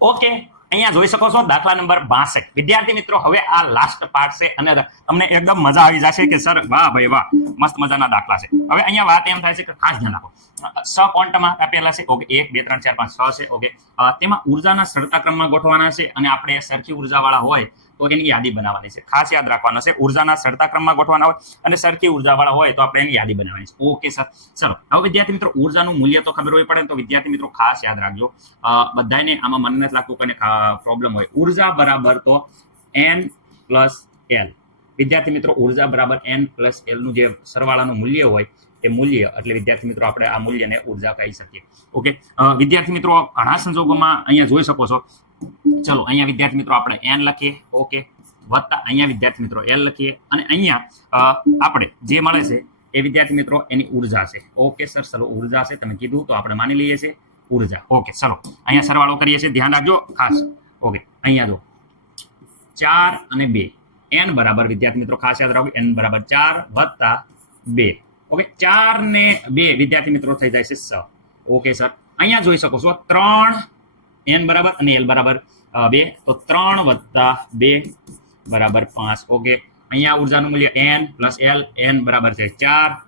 Okay, અહીંયા જોઈ શકો છો દાખલા નંબર 62. વિદ્યાર્થી મિત્રો, હવે આ લાસ્ટ પાર્ટ છે અને તમને એકદમ મજા આવી જશે કે સર વાહ ભાઈ વાહ, મસ્ત મજાના દાખલા છે. હવે અહીંયા વાત એમ થાય છે કે ખાસ ધ્યાન રાખો, સ ક્વોન્ટમાં આપેલા છે. ઓકે, 1 2 3 4 5 6 છે. ઓકે, તેમાં ઉર્જાના સળતા ક્રમમાં ગોઠવવાના છે અને આપણે સરખી ઉર્જાવાળા હોય તો એની યાદી બનાવવાની છે. ખાસ યાદ રાખવાનું છે, ઉર્જાના સળતા ક્રમમાં ગોઠવવાના હોય અને સરખી ઉર્જાવાળા હોય તો આપણે એની યાદી બનાવવાની છે. ઓકે સર, ચલો હવે વિદ્યાર્થી મિત્રો, ઉર્જાનું મૂલ્ય તો ખબર હોય પડે ને, તો વિદ્યાર્થી મિત્રો ખાસ યાદ રાખજો, બધાને આમાં મને નથી લાગતું કે પ્રોબ્લેમ હોય. ઉર્જા બરાબર તો n પ્લસ l. વિદ્યાર્થી મિત્રો, ઉર્જા બરાબર n પ્લસ l નું જે સરવાળાનું મૂલ્ય હોય એ મૂલ્ય એટલે વિદ્યાર્થી મિત્રો આપણે આ મૂલ્યને ઉર્જા કહી શકીએ. ઓકે, વિદ્યાર્થી મિત્રો ઘણા સંજોગોમાં અહીંયા જોઈ શકો છો. ચલો અહીંયા વિદ્યાર્થી મિત્રો આપણે n લખીએ. ઓકે, વત્તા અહીંયા વિદ્યાર્થી મિત્રો l લખીએ અને અહીંયા આપણે જે મળે છે એ વિદ્યાર્થી મિત્રો એની ઉર્જા છે. ઓકે સર, ચલો ઉર્જા છે, તમે કીધું તો આપણે માની લઈએ છીએ ઉર્જા. ઓકે, ચલો અહીંયા સરવાળો કરીએ છીએ, ધ્યાન રાખજો ખાસ. ઓકે, અહીંયા જો 4 અને 2, n બરાબર વિદ્યાર્થી મિત્રો ખાસ યાદ રાખો, n બરાબર 4 વત્તા 2. ઓકે, 4 ને 2 વિદ્યાર્થી મિત્રો થઈ જાય છે 6. ઓકે સર, અહીંયા જોઈ શકો છો 3 n બરાબર અને l બરાબર 2, તો 3 વત્તા 2 બરાબર 5. ઓકે, અહીંયા ઉર્જાનું મૂલ્ય n પ્લસ l, n બરાબર છે 4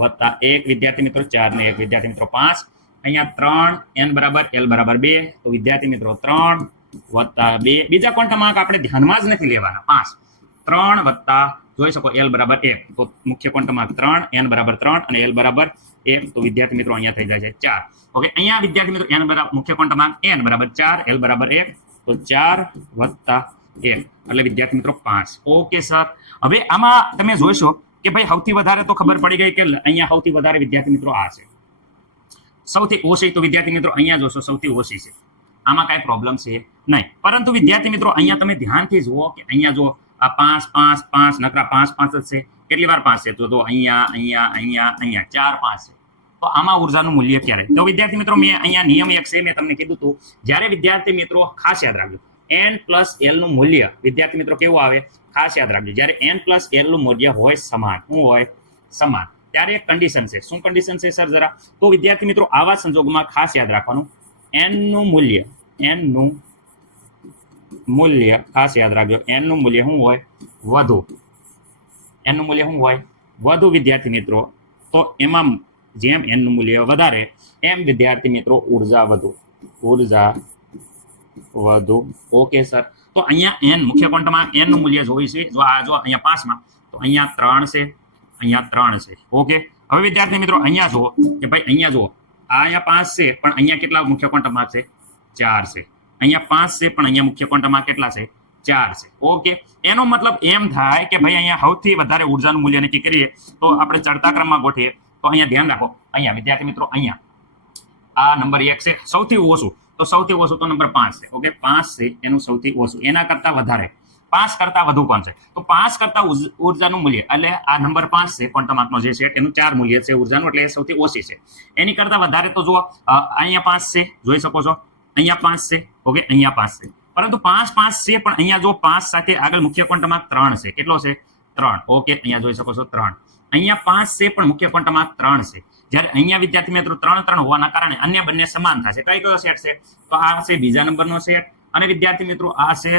વત્તા 1 વિદ્યાર્થી મિત્રો 4 ને 1 વિદ્યાર્થી મિત્રો 5. અહીંયા 3 n બરાબર l બરાબર 2, તો વિદ્યાર્થી મિત્રો 3 વત્તા 2. બીજા ક્વોન્ટમ અંક આપણે ધ્યાનમાં જ નથી લેવાના. 5 3 વત્તા જોઈ શકો l બરાબર 1, તો મુખ્ય ક્વોન્ટમ અંક 3, n બરાબર 3 અને l બરાબર 1, તો વિદ્યાર્થી મિત્રો અહીંયા થઈ જાય છે 4. ઓકે, અહીંયા વિદ્યાર્થી મિત્રો n બરાબર મુખ્ય ક્વોન્ટમ અંક n બરાબર 4, l બરાબર 1, તો 4 વત્તા 1 એટલે વિદ્યાર્થી મિત્રો 5. ઓકે સર, હવે આમાં તમે જોઈશો કે ભાઈ સૌથી વધારે તો ખબર પડી ગઈ કે અહીંયા સૌથી વધારે વિદ્યાર્થી મિત્રો આ છે. સૌથી ઓછી તો વિદ્યાર્થી મિત્રો અહીંયા જોશો સૌથી ઓછી છે, આમાં કાંઈ પ્રોબ્લેમ છે નહીં. પરંતુ વિદ્યાર્થી મિત્રો અહીંયા તમે ધ્યાનથી જુઓ કે અહીંયા જો આ 5 5 5 નકરા 5 5 જ છે. કેટલી વાર 5 છે? તો અહીંયા અહીંયા અહીંયા અહીંયા 4 5 છે. તો આમાં ઉર્જાનું મૂલ્ય ક્યારે? તો વિદ્યાર્થી મિત્રો મેં અહીંયા નિયમ 1 છે, મેં તમને કીધું હતું, જ્યારે વિદ્યાર્થી મિત્રો ખાસ યાદ રાખજો n પ્લસ l નું મૂલ્ય વિદ્યાર્થી મિત્રો કેવું આવે ખાસ યાદ રાખજો. જ્યારે n પ્લસ l નું મૂલ્ય હોય સમાન, શું હોય? સમાન, ત્યારે એક કન્ડિશન છે. શું કન્ડિશન છે સર જરા? તો વિદ્યાર્થી મિત્રો આવા સંજોગોમાં ખાસ યાદ રાખવાનું, n નું મૂલ્ય ખાસ યાદ રાખજો, n નું મૂલ્ય શું હોય? વધુ. n નું મૂલ્ય શું હોય? વધુ વિદ્યાર્થી મિત્રો. તો એમાં જેમ n નું મૂલ્ય વધારે એમ વિદ્યાર્થી મિત્રો ઉર્જા વધુ. ઓકે સર, તો અહીંયા n મુખ્ય ક્વોન્ટમમાં n નું મૂલ્ય જોઈ છે. જો આ જો અહીંયા 5 માં, તો અહીંયા 3 છે, અહીંયા 3 છે. ઓકે, હવે વિદ્યાર્થી મિત્રો અહીંયા જુઓ કે ભાઈ અહીંયા જુઓ આ અહીંયા 5 છે, પણ અહીંયા કેટલા મુખ્ય ક્વોન્ટમમાં છે? 4 છે. અહીંયા 5 છે, પણ અહીંયા મુખ્ય ક્વોન્ટમમાં કેટલા છે? 4 છે. ઓકે, એનો મતલબ એમ થાય કે ભાઈ અહીંયા સૌથી વધારે ઉર્જાનું મૂલ્ય નક્કી કરીએ તો આપણે ચડતા ક્રમમાં ગોઠવીએ. તો અહીંયા ધ્યાન રાખો, અહીંયા વિદ્યાર્થી મિત્રો અહીંયા આ નંબર 1 છે સૌથી ઓછું, તો સૌથી ઓછું તો નંબર 5 છે. ઓકે, 5 છે એનું સૌથી ઓછું, એના કરતા વધારે 5 કરતા વધુ કોણ છે? તો 5 કરતા ઉર્જાનું મૂલ્ય એટલે આ નંબર 5 છે ક્વોન્ટમ આંકનો જે છે એનું 4 મૂલ્ય છે ઉર્જાનું, એટલે એ સૌથી ઓછી છે. એની કરતા વધારે તો જુઓ અહીંયા 5 છે, જોઈ શકો છો અહીંયા 5 છે. ઓકે, અહીંયા 5 છે, પરંતુ 5 5 છે, પણ અહીંયા જો 5 સાથે આગળ મુખ્ય ક્વોન્ટમ આંક 3 છે. કેટલો છે? 3. ઓકે, અહીંયા જોઈ શકો છો 3. અહીંયા 5 છે, પણ મુખ્ય ક્વોન્ટમ આંક 3 છે. જ્યારે અહીંયા વિદ્યાર્થી મિત્રો 3 3 હોવાના કારણે અન્ય બંને સમાન થશે. કયો સેટ છે? તો આ છે બીજા નંબરનો સેટ, અને વિદ્યાર્થી મિત્રો આ છે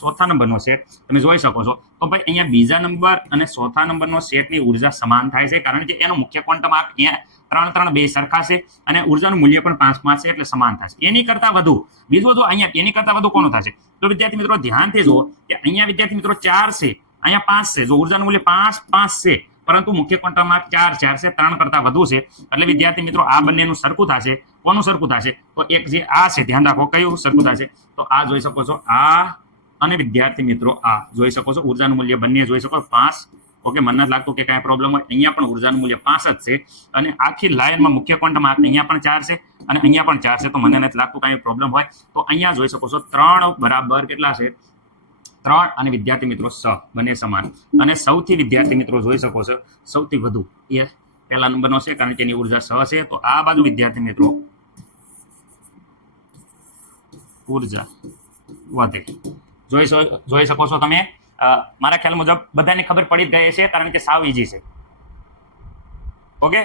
ચોથા નંબરનો સેટ. તમે જોઈ શકો છો તો ભાઈ અહીંયા બીજા નંબર અને ચોથા નંબરનો સેટની ઉર્જા સમાન થાય છે, કારણ કે એનો મુખ્ય ક્વોન્ટમ આંક 3 3 બે સરખા છે અને ઉર્જાનું મૂલ્ય પણ 5 5 છે, એટલે સમાન થશે. એની કરતા વધુ બીજું જો અહીંયા એની કરતા વધુ કોનું થશે? તો વિદ્યાર્થી મિત્રો ધ્યાનથી જુઓ કે અહીંયા વિદ્યાર્થી મિત્રો 4 છે, અહીંયા 5 છે. જો ઉર્જાનું મૂલ્ય 5 5 છે, પરંતુ મુખ્ય ક્વોન્ટમ આંક 4 4 છે, 3 કરતા વધુ છે, એટલે વિદ્યાર્થી મિત્રો આ બંનેનું સરખું થશે. કોનું સરખું થશે? તો એક જે આ છે, ધ્યાન રાખો કયું સરખું થશે? તો આ જોઈ શકો છો આ, અને વિદ્યાર્થી મિત્રો આ જોઈ શકો છો ઉર્જાનું મૂલ્ય બંને જોઈ શકો 5. ઓકે, મને નથી લાગતું કે કાંઈ પ્રોબ્લેમ હોય. અહીંયા પણ ઉર્જાનું મૂલ્ય 5 જ છે, અને આખી લાઈનમાં મુખ્ય ક્વોન્ટમ આંક અહીંયા પણ 4 છે અને અહીંયા પણ 4 છે, તો મને નથી લાગતું કાંઈ પ્રોબ્લેમ હોય. તો અહીંયા જોઈ શકો છો 3 બરાબર કેટલા છે? 3 અને વિદ્યાર્થી મિત્રો 6 બંને સમાન. અને સૌથી વિદ્યાર્થી મિત્રો જોઈ શકો છો સૌથી વધુ એ પહેલા નંબરનો છે, કારણ કે એની ઉર્જા 6 છે. તો આ બાજુ વિદ્યાર્થી મિત્રો ઉર્જા વધે. જોઈ શકો છો તમે. મારા ખ્યાલ મુજબ બધાને ખબર પડી જ ગઈ છે, કારણ કે સાવ ઈઝી છે. ઓકે,